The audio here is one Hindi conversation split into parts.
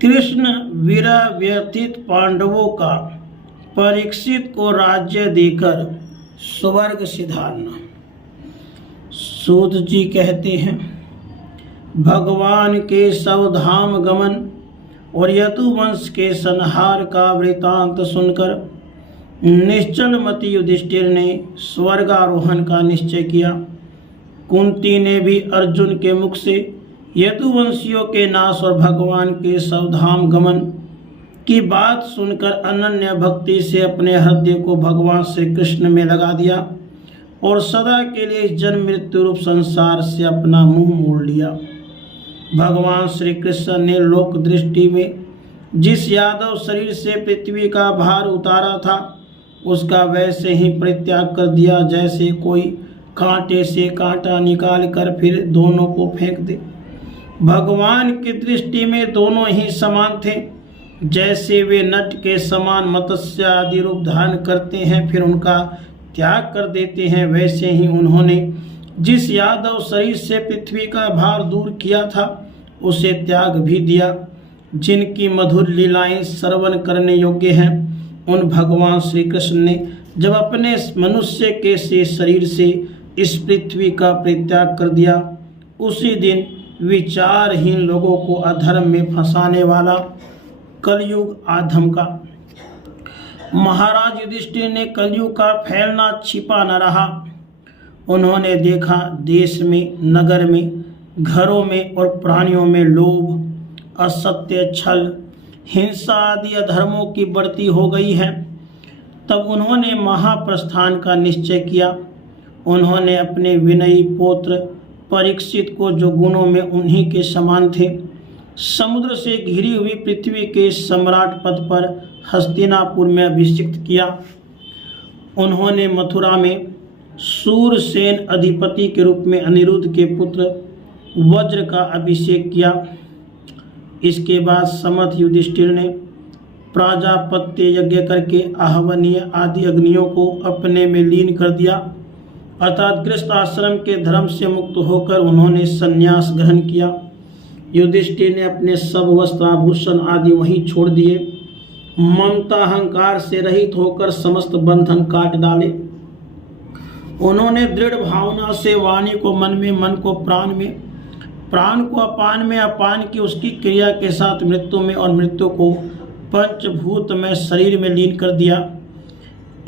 कृष्ण विरह व्यथित पांडवों का परीक्षित को राज्य देकर स्वर्ग सिधारना। सूत जी कहते हैं, भगवान के सवधाम गमन और यदुवंश के संहार का वृतांत सुनकर निश्चल मति युधिष्ठिर ने स्वर्गारोहण का निश्चय किया। कुंती ने भी अर्जुन के मुख से यदुवंशियों के नाश और भगवान के सवधाम गमन की बात सुनकर अनन्य भक्ति से अपने हृदय को भगवान श्री कृष्ण में लगा दिया और सदा के लिए जन्म मृत्यु रूप संसार से अपना मुंह मोड़ लिया। भगवान श्री कृष्ण ने लोक दृष्टि में जिस यादव शरीर से पृथ्वी का भार उतारा था उसका वैसे ही परित्याग कर दिया, जैसे कोई कांटे से कांटा निकाल कर फिर दोनों को फेंक दे। भगवान की दृष्टि में दोनों ही समान थे। जैसे वे नट के समान मत्स्य आदि रूप धारण करते हैं फिर उनका त्याग कर देते हैं, वैसे ही उन्होंने जिस यादव शरीर से पृथ्वी का भार दूर किया था उसे त्याग भी दिया। जिनकी मधुर लीलाएं श्रवण करने योग्य हैं, उन भगवान श्री कृष्ण ने जब अपने मनुष्य के से शरीर से इस पृथ्वी का परित्याग कर दिया, उसी दिन विचारहीन लोगों को अधर्म में फंसाने वाला कलयुग आधम का महाराज युधिष्ठिर ने कलयुग का फैलना छिपा न रहा। उन्होंने देखा देश में, नगर में, घरों में और प्राणियों में लोभ, असत्य, छल, हिंसा आदि अधर्मों की बढ़ती हो गई है। तब उन्होंने महाप्रस्थान का निश्चय किया। उन्होंने अपने विनयी पौत्र परीक्षित को, जो गुणों में उन्हीं के समान थे, समुद्र से घिरी हुई पृथ्वी के सम्राट पद पर हस्तिनापुर में अभिषिक्त किया। उन्होंने मथुरा में सूरसेन अधिपति के रूप में अनिरुद्ध के पुत्र वज्र का अभिषेक किया। इसके बाद समर्थ युधिष्ठिर ने प्राजापत्य यज्ञ करके आहवनीय आदि अग्नियों को अपने में लीन कर दिया, अर्थात गृहस्थ आश्रम के धर्म से मुक्त होकर उन्होंने संन्यास ग्रहण किया। युधिष्ठिर ने अपने सब वस्त्र आभूषण आदि वहीं छोड़ दिए। ममता अहंकार से रहित होकर समस्त बंधन काट डाले। उन्होंने दृढ़ भावना से वाणी को मन में, मन को प्राण में, प्राण को अपान में, अपान की उसकी क्रिया के साथ मृत्यु में और मृत्यु को पंचभूत में शरीर में लीन कर दिया।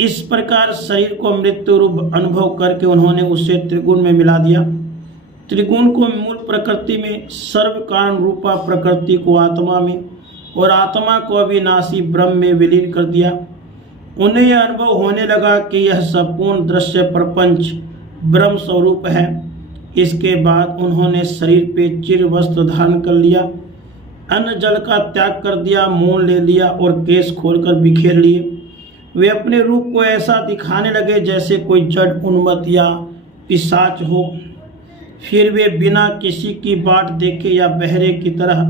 इस प्रकार शरीर को मृत्यु रूप अनुभव करके उन्होंने उसे त्रिगुण में मिला दिया। त्रिगुण को मूल प्रकृति में, सर्व कारण रूपा प्रकृति को आत्मा में और आत्मा को अविनाशी ब्रह्म में विलीन कर दिया। उन्हें यह अनुभव होने लगा कि यह संपूर्ण दृश्य प्रपंच ब्रह्म स्वरूप है। इसके बाद उन्होंने शरीर पे चिर वस्त्र धारण कर लिया, अन्न जल का त्याग कर दिया, मौन ले लिया और केश खोलकर बिखेर लिए। वे अपने रूप को ऐसा दिखाने लगे जैसे कोई जड़ उन्मत्त या पिशाच हो। फिर वे बिना किसी की बाट देखे या बहरे की तरह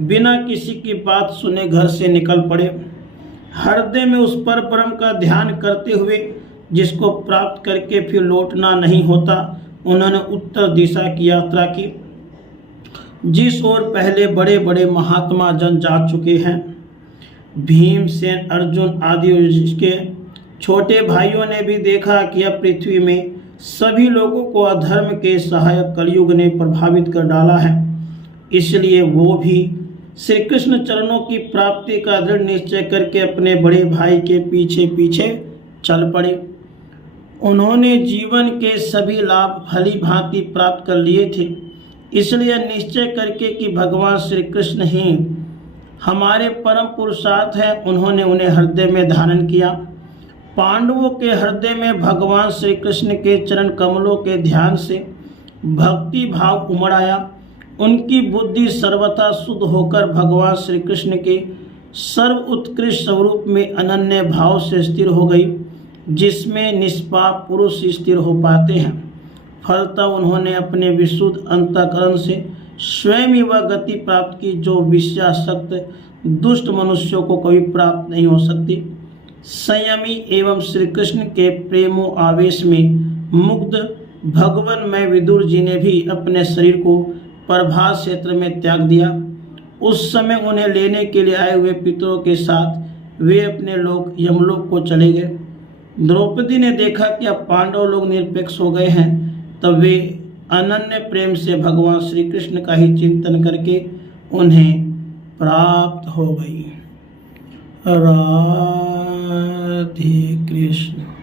बिना किसी की बात सुने घर से निकल पड़े। हृदय में उस पर ब्रह्म का ध्यान करते हुए, जिसको प्राप्त करके फिर लौटना नहीं होता, उन्होंने उत्तर दिशा की यात्रा की, जिस ओर पहले बड़े बड़े महात्मा जन जा चुके हैं। भीमसेन, अर्जुन आदि उसके छोटे भाइयों ने भी देखा कि अब पृथ्वी में सभी लोगों को अधर्म के सहायक कलयुग ने प्रभावित कर डाला है। इसलिए वो भी श्री कृष्ण चरणों की प्राप्ति का दृढ़ निश्चय करके अपने बड़े भाई के पीछे पीछे चल पड़े। उन्होंने जीवन के सभी लाभ भली भांति प्राप्त कर लिए थे, इसलिए निश्चय करके कि भगवान श्री कृष्ण ही हमारे परम पुरुषार्थ है, उन्होंने उन्हें हृदय में धारण किया। पांडवों के हृदय में भगवान श्री कृष्ण के चरण कमलों के ध्यान से भक्ति भाव उमड़ आया। उनकी बुद्धि सर्वथा शुद्ध होकर भगवान श्री कृष्ण के सर्व उत्कृष्ट स्वरूप में अनन्य भाव से स्थिर हो गई, जिसमें निष्पाप पुरुष स्थिर हो पाते हैं। फलतः उन्होंने अपने विशुद्ध अंतःकरण से स्वयं ही वह गति प्राप्त की जो विषयासक्त दुष्ट मनुष्यों को कभी प्राप्त नहीं हो सकती। संयमी एवं श्री कृष्ण के प्रेमो आवेश में मुग्ध भगवान में विदुर जी ने भी अपने शरीर को प्रभास क्षेत्र में त्याग दिया। उस समय उन्हें लेने के लिए आए हुए पितरों के साथ वे अपने लोग यमलोक को चले गए। द्रौपदी ने देखा कि अब पांडव लोग निरपेक्ष हो गए हैं, तब वे अनन्य प्रेम से भगवान श्री कृष्ण का ही चिंतन करके उन्हें प्राप्त हो गई। राधे कृष्ण।